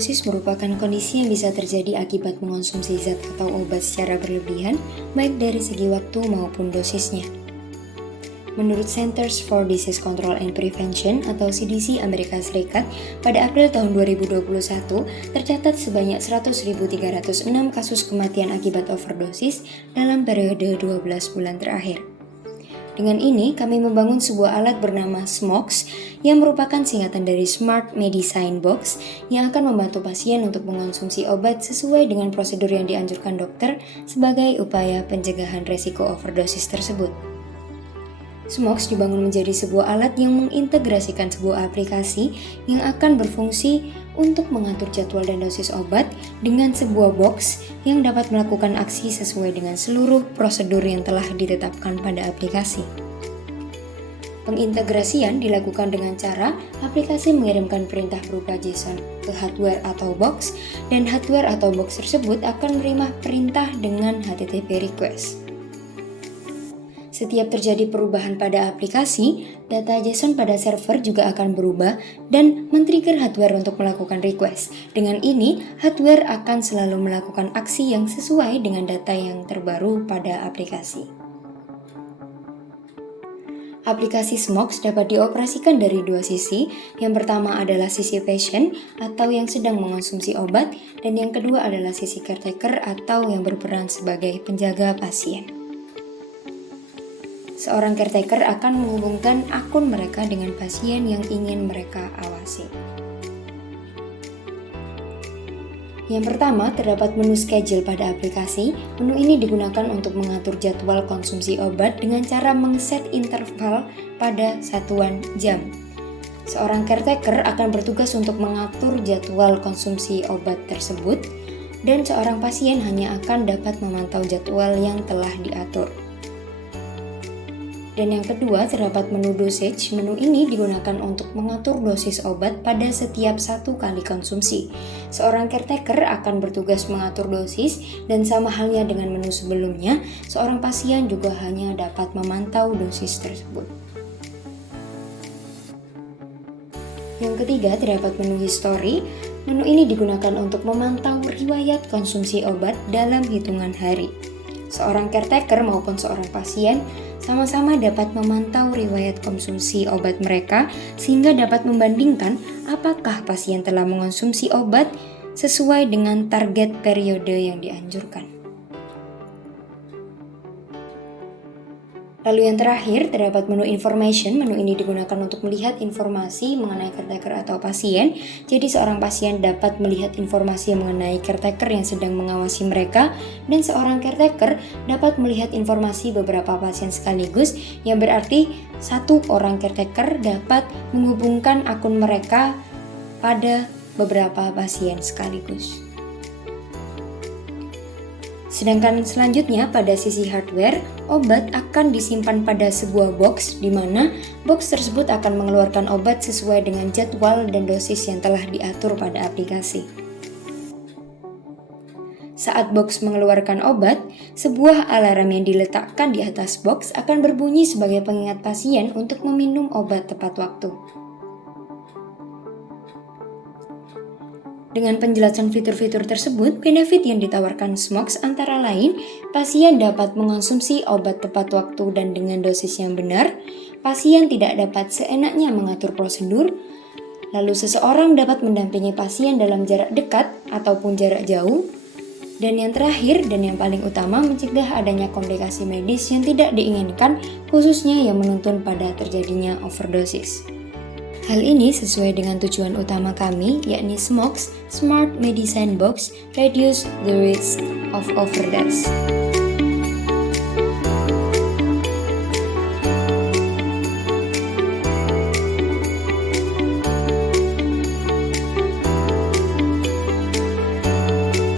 overdosis merupakan kondisi yang bisa terjadi akibat mengonsumsi zat atau obat secara berlebihan, baik dari segi waktu maupun dosisnya. Menurut Centers for Disease Control and Prevention atau CDC Amerika Serikat, pada April tahun 2021 tercatat sebanyak 100.306 kasus kematian akibat overdosis dalam periode 12 bulan terakhir. Dengan ini, kami membangun sebuah alat bernama SMOX yang merupakan singkatan dari Smart Medicine Box yang akan membantu pasien untuk mengonsumsi obat sesuai dengan prosedur yang dianjurkan dokter sebagai upaya pencegahan resiko overdosis tersebut. SMOX dibangun menjadi sebuah alat yang mengintegrasikan sebuah aplikasi yang akan berfungsi untuk mengatur jadwal dan dosis obat dengan sebuah box yang dapat melakukan aksi sesuai dengan seluruh prosedur yang telah ditetapkan pada aplikasi. Pengintegrasian dilakukan dengan cara aplikasi mengirimkan perintah berupa JSON ke hardware atau box, dan hardware atau box tersebut akan menerima perintah dengan HTTP request. Setiap terjadi perubahan pada aplikasi, data JSON pada server juga akan berubah dan men-trigger hardware untuk melakukan request. Dengan ini, hardware akan selalu melakukan aksi yang sesuai dengan data yang terbaru pada aplikasi. Aplikasi SMOX dapat dioperasikan dari dua sisi. Yang pertama adalah sisi patient atau yang sedang mengonsumsi obat, dan yang kedua adalah sisi caretaker atau yang berperan sebagai penjaga pasien. Seorang caretaker akan menghubungkan akun mereka dengan pasien yang ingin mereka awasi. Yang pertama, terdapat menu schedule pada aplikasi. Menu ini digunakan untuk mengatur jadwal konsumsi obat dengan cara mengset interval pada satuan jam. Seorang caretaker akan bertugas untuk mengatur jadwal konsumsi obat tersebut, dan seorang pasien hanya akan dapat memantau jadwal yang telah diatur. Dan yang kedua, terdapat menu dosage. Menu ini digunakan untuk mengatur dosis obat pada setiap satu kali konsumsi. Seorang caretaker akan bertugas mengatur dosis, dan sama halnya dengan menu sebelumnya, seorang pasien juga hanya dapat memantau dosis tersebut. Yang ketiga, terdapat menu history. Menu ini digunakan untuk memantau riwayat konsumsi obat dalam hitungan hari. Seorang caretaker maupun seorang pasien sama-sama dapat memantau riwayat konsumsi obat mereka sehingga dapat membandingkan apakah pasien telah mengonsumsi obat sesuai dengan target periode yang dianjurkan. Lalu yang terakhir, terdapat menu information. Menu ini digunakan untuk melihat informasi mengenai caretaker atau pasien. Jadi seorang pasien dapat melihat informasi mengenai caretaker yang sedang mengawasi mereka, dan seorang caretaker dapat melihat informasi beberapa pasien sekaligus, yang berarti satu orang caretaker dapat menghubungkan akun mereka pada beberapa pasien sekaligus. Sedangkan selanjutnya pada sisi hardware, obat akan disimpan pada sebuah box di mana box tersebut akan mengeluarkan obat sesuai dengan jadwal dan dosis yang telah diatur pada aplikasi. Saat box mengeluarkan obat, sebuah alarm yang diletakkan di atas box akan berbunyi sebagai pengingat pasien untuk meminum obat tepat waktu. Dengan penjelasan fitur-fitur tersebut, benefit yang ditawarkan SMOX antara lain, pasien dapat mengonsumsi obat tepat waktu dan dengan dosis yang benar, pasien tidak dapat seenaknya mengatur prosedur, lalu seseorang dapat mendampingi pasien dalam jarak dekat ataupun jarak jauh, dan yang terakhir dan yang paling utama, mencegah adanya komplikasi medis yang tidak diinginkan, khususnya yang menuntun pada terjadinya overdosis. Hal ini sesuai dengan tujuan utama kami, yakni SMOX, Smart Medicine Box, Reduce the Risk of Overdose.